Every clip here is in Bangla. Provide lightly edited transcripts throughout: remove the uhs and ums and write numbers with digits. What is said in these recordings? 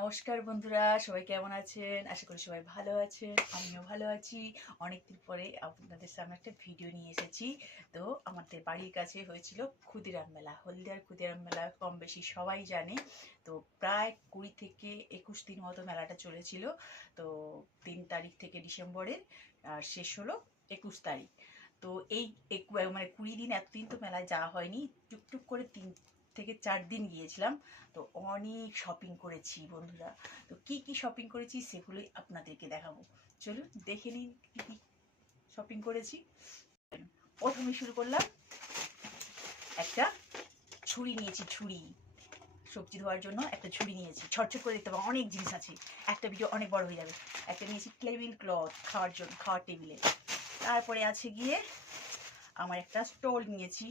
নমস্কার বন্ধুরা, সবাই কেমন আছেন? আশা করি সবাই ভালো আছেন। আমিও ভালো আছি। অনেকদিন পরে আপনাদের সামনে একটা ভিডিও নিয়ে এসেছি। তো আমাদের বাড়ির কাছে হয়েছিল ক্ষুদিরাম মেলা। হলদিয়ার ক্ষুদিরাম মেলা কম বেশি সবাই জানে। তো প্রায় 20 থেকে 21 দিন মতো মেলাটা চলেছিল। তো 3 তারিখ থেকে ডিসেম্বরের আর শেষ হলো 21 তারিখ। তো এই মানে 20 দিন এতদিন তো মেলায় যাওয়া হয়নি। টুকটুক করে 3 থেকে 4 দিন গিয়েছিলাম। তো অনেক শপিং করেছি বন্ধুরা। তো কি কি শপিং করেছি সেগুলোই আপনাদেরকে দেখাবো। চলুন দেখে নিন কি কি শপিং করেছি। প্রথমে শুরু করলাম, একটা ছুরি নিয়েছি। ছুরি, সবজি ধোয়ার জন্য একটা ছুরি নিয়েছি। ছটছট করে দেখতে পাবো, অনেক জিনিস আছে, একটা ভিডিও অনেক বড় হয়ে যাবে। একটা নিয়েছি টেবিল ক্লথ, খাওয়ার জন্য, খাওয়ার টেবিলে। তারপরে আছে গিয়ে আমার একটা স্টোল নিয়েছি।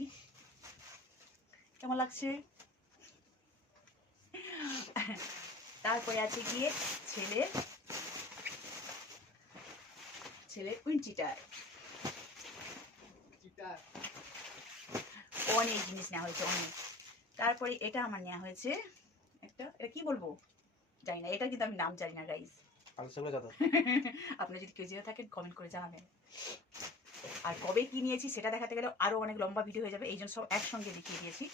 কেমন লাগছে? তারপরে আছে গিয়ে ছেলের উইন্চিটার। অনেক জিনিস নেওয়া হয়েছে, অনেক। তারপরে এটা আমার নেওয়া হয়েছে একটা, এটা কি বলবো জানি না, এটা কিন্তু আমি নাম জানি না গাইস। আপনারা যদি কেউ জেনে থাকেন কমেন্ট করে জানাবেন। আর কবে কি নিয়েছি সেটা দেখাতে গেলে আরো অনেক লম্বা ভিডিও হয়ে যাবে, এই জন্য সব একসঙ্গে দেখিয়ে দিয়েছি।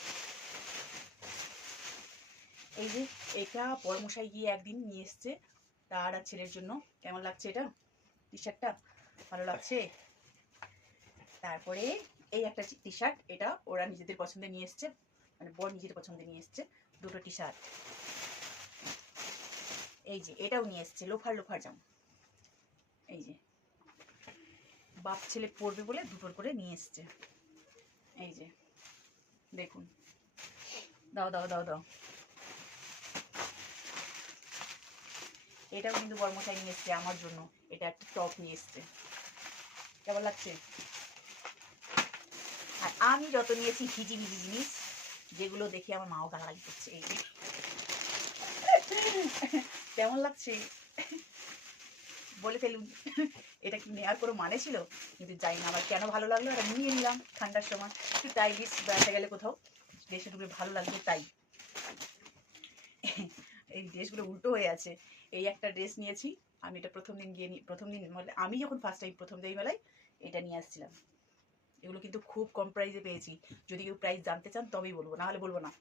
এই যে এটা বড়মশাই গিয়ে একদিন নিয়ে এসছে তার আর ছেলের জন্য। কেমন লাগছে এটা? টি শার্টটা ভালো লাগছে। তারপরে এই একটা টি শার্ট, এটা ওরা নিজেদের পছন্দে নিয়ে এসছে, মানে বর নিজের পছন্দে নিয়ে এসছে দুটো টি শার্ট। এই যে এটাও নিয়ে এসছে, লোফার জামা। এই যে বাপ ছেলে পরবে বলে দুটোর করে নিয়ে এসছে। এই যে দেখুন, দাও দাও দাও দাও। এটাও কিন্তু বড়মশাই নিয়ে এসছে আমার জন্য, এটা একটা টপ নিয়ে এসছে। কেমন লাগছে? আর আমি যত নিয়েছি ভিজি জিনিস, যেগুলো দেখে আমার মাও গালাগালি করছে। এই যে কেমন লাগছে বলে ফেলুন। এটা কি নেওয়ার কোনো মানে ছিল? কিন্তু জানি না আমার কেন ভালো লাগলো, এটা নিয়ে নিলাম ঠান্ডার সময় একটু স্টাইলিশ বেড়াতে গেলে কোথাও, ড্রেসে ঢুকে ভালো লাগবে তাই। এই ড্রেসগুলো উল্টো হয়ে আছে। এই একটা ড্রেস নিয়েছি আমি, এটা প্রথম দিন মানে আমি যখন ফার্স্ট টাইম প্রথম দিন মেলায় এটা নিয়ে আসছিলাম। এগুলো কিন্তু খুব কম প্রাইসে পেয়েছি। যদি কেউ প্রাইস জানতে চান তবেই বলবো, না হলে বলবো না।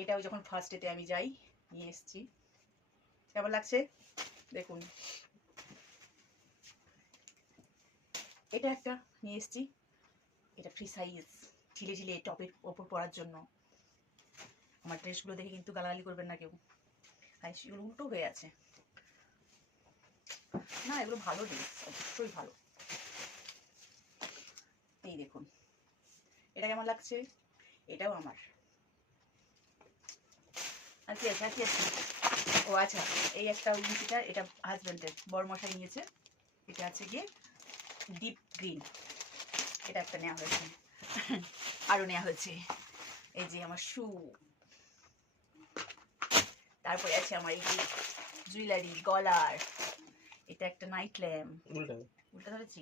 এটাও যখন ফার্স্ট ডেতে আমি যাই নিয়ে এসেছি। কেমন লাগছে দেখুন। এটা একটা নিয়ে এসেছি, এটা ফ্রি সাইজ, ঢিলে টপের ওপর পরার জন্য। আমার ড্রেসগুলো দেখে কিন্তু গালাগালি করবেন না কেউ। আর সেগুলো উল্টো হয়ে আছে না, এগুলো ভালো ড্রেস, অবশ্যই ভালো। এই দেখুন এটা কেমন লাগছে, এটাও আমার। আর কি আছে, আর কি আছে? ও আচ্ছা, এই একটা উইন্চিটার, এটা হাজব্যান্ডের, বড়মশাই নিয়েছে। এটা আছে গিয়ে ডিপ গ্রিন, এটা একটা নেওয়া হয়েছে। আরও নেওয়া হয়েছে এই যে আমার শু। তারপরে আছে আমার এই যে জুয়েলারি, গলার। এটা একটা নাইট ল্যাম্প, উল্টা ধরেছি।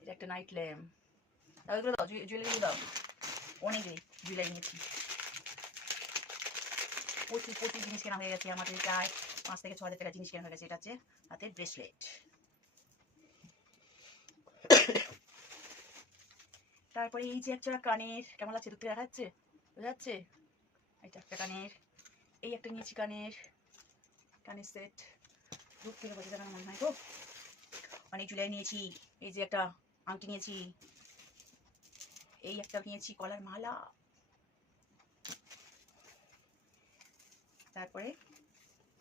এটা একটা নাইট ল্যাম্প। তাও এগুলো দাও, জুয়েলারিগুলো দাও। অনেক জুয়েলারি নিয়েছি, প্রচুর জিনিস কেনা হয়ে গেছে আমাদের। প্রায় 5 থেকে 6 হাজার টাকা জিনিস কেনা হয়ে গেছে। এটা হচ্ছে হাতের ব্রেসলেট। তারপরে এই যে একটা কানের, কেমন লাগছে? দূর থেকে দেখা যাচ্ছে, বোঝা যাচ্ছে? এটা একটা কানের, এই একটা নিয়েছি কানের সেট। দূর থেকে বোঝা যাবে মনে হয় গো। অনেক জুয়েলারি নিয়েছি। এই যে একটা আংটি নিয়েছি, এই একটা নিয়েছি কলার মালা। তারপরে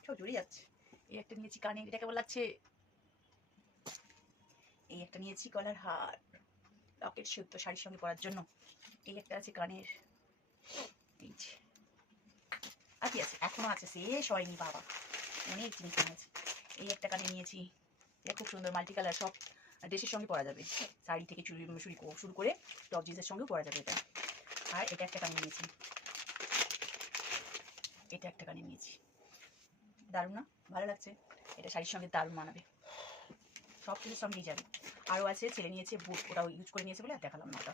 সব জুড়ে যাচ্ছে। এই একটা নিয়েছি কানের, এটা কেমন লাগছে? এই একটা নিয়েছি গলার হার, লকেট সুতো শাড়ির সঙ্গে পরার জন্য। এই একটা আছে কানের। এই যে আর কি আছে, এখনো আছে, শেষ হয়নি বাবা, অনেক জিনিস আছে। এই একটা কানে নিয়েছি, এটা খুব সুন্দর, মাল্টি কালার, সব ড্রেসের সঙ্গে পরা যাবে, শাড়ি থেকে শুরু করে টপ জিন্সের সঙ্গেও পরা যাবে এটা। আর এটা একটা কানে নিয়েছি, এটা একটা কানে নিয়েছি, দারুণ না? ভালো লাগছে, এটা শাড়ির সঙ্গে দারুণ মানাবে, সব কিছুর সঙ্গেই যাবে। আরও আছে, ছেলে নিয়েছে বুট, ওটাও ইউজ করে নিয়েছে বলে আর দেখালাম না ওটা।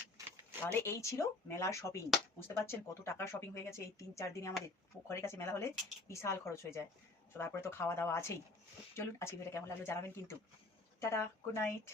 তাহলে এই ছিল মেলার শপিং। বুঝতে পারছেন কত টাকার শপিং হয়ে গেছে এই 3-4 দিনে আমাদের। ঘরের কাছে মেলা হলে বিশাল খরচ হয়ে যায়। তো তারপরে তো খাওয়া দাওয়া আছেই। চলুন আজকে ভিডিওটা কেমন লাগলো জানাবেন কিন্তু। Tata, good night.